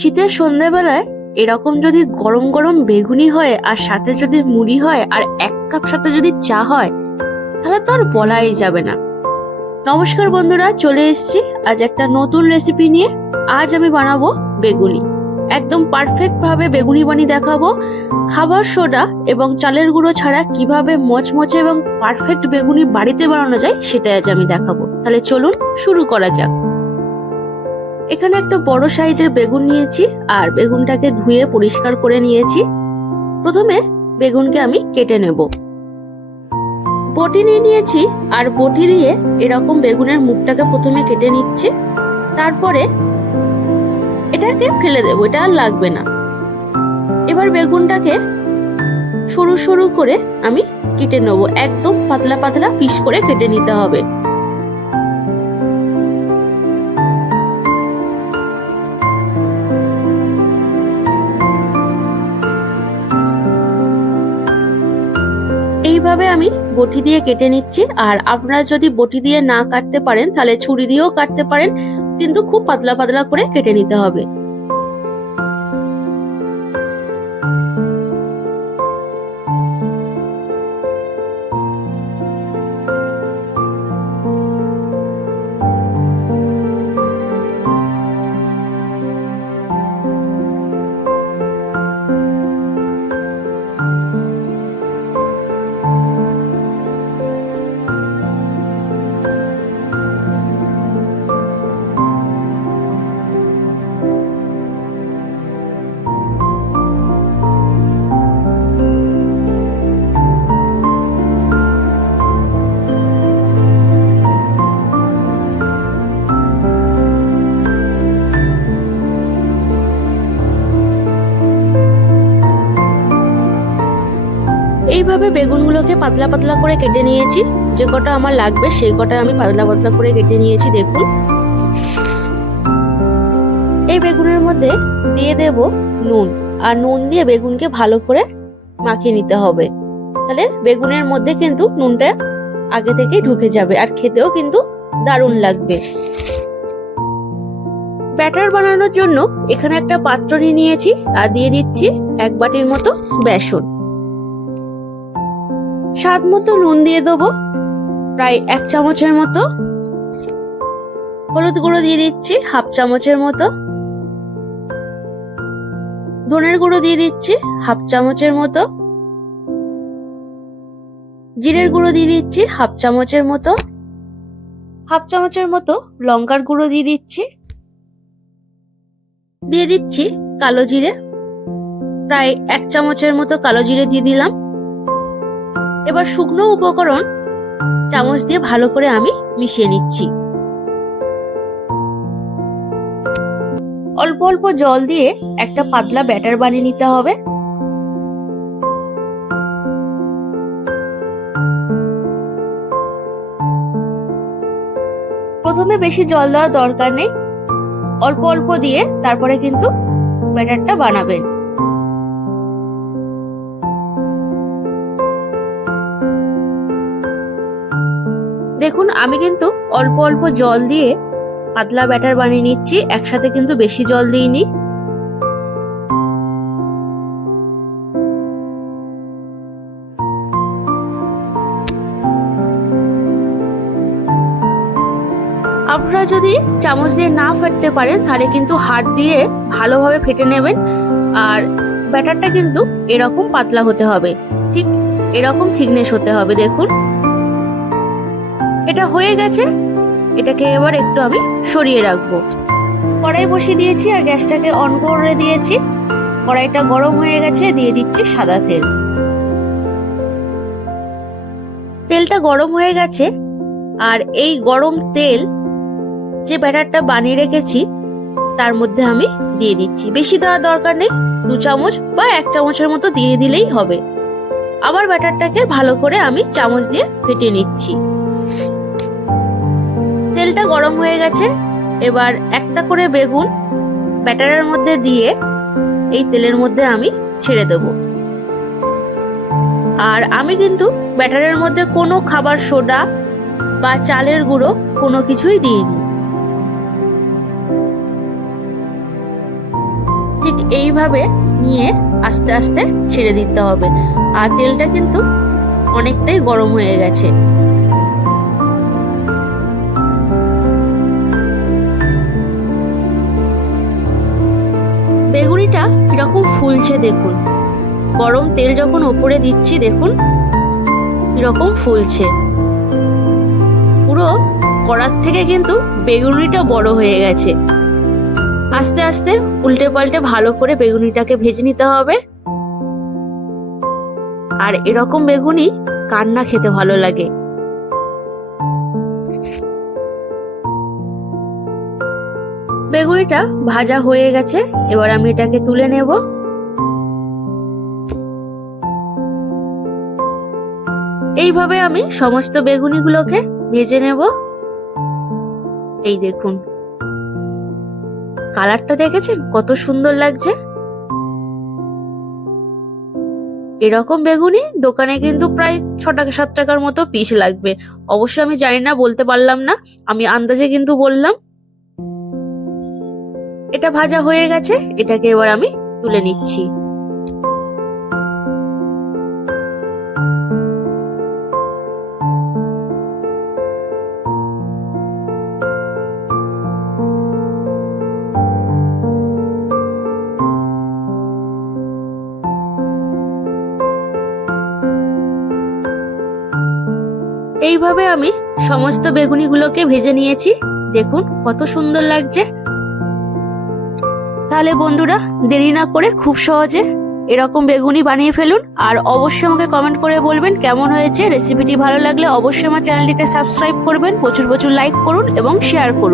শীতের সন্ধ্যাবেলায় এরকম যদি গরম গরম বেগুনি হয় আর সাথে যদি মুড়ি হয় আর 1 কাপ সাথে যদি চা হয়, তাহলে তো আর বলাই যাবে না। নমস্কার বন্ধুরা, চলে এসেছি আজ একটা নতুন রেসিপি নিয়ে। আজ আমি বানাবো বেগুনি। একদম পারফেক্ট ভাবে বেগুনি বানিয়ে দেখাবো। খাবার সোডা এবং চালের গুঁড়ো ছাড়া কিভাবে মচমচে এবং পারফেক্ট বেগুনি বাড়িতে বানানো যায় সেটাই আজ আমি দেখাবো। তাহলে চলুন শুরু করা যাক। এখানে একটা বড় সাইজের বেগুন নিয়েছি আর বেগুনটাকে ধুয়ে পরিষ্কার করে নিয়েছি। প্রথমে বেগুনকে আমি কেটে নেব। বটি নিয়ে নিয়েছি আর বটি দিয়ে এরকম বেগুনের মুখটাকে প্রথমে কেটে নিচ্ছি, তারপরে এটাকে ফেলে দেবো, এটা আর লাগবে না। এবার বেগুনটাকে সরু সরু করে আমি কেটে নেবো, একদম পাতলা পাতলা পিস করে কেটে নিতে হবে। এইভাবে আমি বটি দিয়ে কেটে নিচ্ছি। আর আপনারা যদি বটি দিয়ে না কাটতে পারেন তাহলে ছুরি দিয়েও কাটতে পারেন, কিন্তু খুব পাতলা পাতলা করে কেটে নিতে হবে। এইভাবে বেগুনগুলোকে পাতলা পাতলা করে কেটে নিয়েছি। যে কটা আমার লাগবে সেই কটা আমি পাতলা পাতলা করে কেটে নিয়েছি। দেখুন, এই বেগুনের মধ্যে দিয়ে দেব নুন, আর নুন দিয়ে বেগুনকে ভালো করে মাখিয়ে নিতে হবে। তাহলে বেগুনের মধ্যে কিন্তু নুনটা আগে থেকেই ঢুকে যাবে আর খেতেও কিন্তু দারুণ লাগবে। ব্যাটার বানানোর জন্য এখানে একটা পাত্র নিয়েছি আর দিয়ে দিচ্ছি 1 বাটির মতো বেসন। স্বাদ মতো নুন দিয়ে দেবো, প্রায় 1 চামচের মতো। হলুদ গুঁড়ো দিয়ে দিচ্ছি 1/2 চামচের মতো। ধনের গুঁড়ো দিয়ে দিচ্ছি 1/2 চামচের মতো। জিরের গুঁড়ো দিয়ে দিচ্ছি 1/2 চামচের মতো। 1/2 চামচের মতো লঙ্কার গুঁড়ো দিয়ে দিচ্ছি। দিয়ে দিচ্ছি কালো জিরে, প্রায় 1 চামচের মতো কালো জিরে দিয়ে দিলাম। এবার শুকনো উপকরণ চামচ দিয়ে ভালো করে আমি মিশিয়ে নিচ্ছি। অল্প অল্প জল দিয়ে একটা পাতলা ব্যাটার বানিয়ে নিতে হবে। প্রথমে বেশি জল দেওয়ার দরকার নেই, অল্প অল্প দিয়ে তারপরে কিন্তু ব্যাটারটা বানাবেন। দেখুন, আমি কিন্তু অল্প অল্প জল দিয়ে পাতলা ব্যাটার বানিয়ে নিচ্ছি, একসাথে কিন্তু বেশি জল দিইনি। আপনারা যদি চামচ দিয়ে না ফেটতে পারেন তাহলে কিন্তু হাত দিয়ে ভালোভাবে ফেটে নেবেন। আর ব্যাটারটা কিন্তু এরকম পাতলা হতে হবে, ঠিক এরকম থিকনেস হতে হবে। দেখুন, এটা হয়ে গেছে। এটাকে এবার একটু আমি সরিয়ে রাখবো। কড়াই বসিয়ে দিয়েছি আর গ্যাসটাকে অন করে দিয়েছি। কড়াইটা গরম হয়ে গেছে, দিয়ে দিচ্ছি সাদা তেল। তেলটা গরম হয়ে গেছে আর এই গরম তেল যে ব্যাটারটা বানিয়ে রেখেছি তার মধ্যে আমি দিয়ে দিচ্ছি। বেশি দেওয়ার দরকার নেই, 2 চামচ বা 1 চামচের মতো দিয়ে দিলেই হবে। আবার ব্যাটারটাকে ভালো করে আমি চামচ দিয়ে ফেটিয়ে নিচ্ছি। তেলটা গরম হয়ে গেছে, এবার একটা করে বেগুন ব্যাটারের মধ্যে দিয়ে এই তেলের মধ্যে আমি ছেড়ে দেব। আর আমি কিন্তু ব্যাটারের মধ্যে কোনো খাবার সোডা বা চালের গুঁড়ো কোনো কিছুই দিইনি। ঠিক এইভাবে নিয়ে আস্তে আস্তে ছেড়ে দিতে হবে। আর তেলটা কিন্তু অনেকটাই গরম হয়ে গেছে। বেগুনিটা কিরকম ফুলছে দেখুন, গরম তেল যখন ওপরে দিচ্ছি দেখুন কিরকম ফুলছে। পুরো কড়ার থেকে কিন্তু বেগুনিটা বড় হয়ে গেছে। আস্তে আস্তে উল্টে পাল্টে ভালো করে বেগুনিটাকে ভেজে নিতে হবে। আর এরকম বেগুনি কার না খেতে ভালো লাগে। বেগুনিটা ভাজা হয়ে গেছে, এবার আমি এটাকে তুলে নেব। এইভাবে আমি সমস্ত বেগুনিগুলোকে ভেজে নেব। এই দেখুন কালারটা দেখেছেন কত সুন্দর লাগছে। এরকম বেগুনি দোকানে কিন্তু প্রায় 6 টাকা 7 টাকার মতো পিস লাগবে। অবশ্য আমি জানি না, বলতে পারলাম না, আমি আন্দাজে কিন্তু বললাম। এটা ভাজা হয়ে গেছে, এটাকে এবার আমি তুলে নিচ্ছি। এইভাবে আমি সমস্ত বেগুনিগুলোকে ভেজে নিয়েছি। দেখুন কত সুন্দর লাগছে। তাহলে বন্ধুরা দেরি না করে খুব সহজে এরকম বেগুনি বানিয়ে ফেলুন। আর অবশ্যই আমাকে কমেন্ট করে বলবেন কেমন হয়েছে। রেসিপিটি ভালো লাগলে অবশ্যই আমার চ্যানেলটিকে সাবস্ক্রাইব করবেন, প্রচুর প্রচুর লাইক করুন এবং শেয়ার করুন।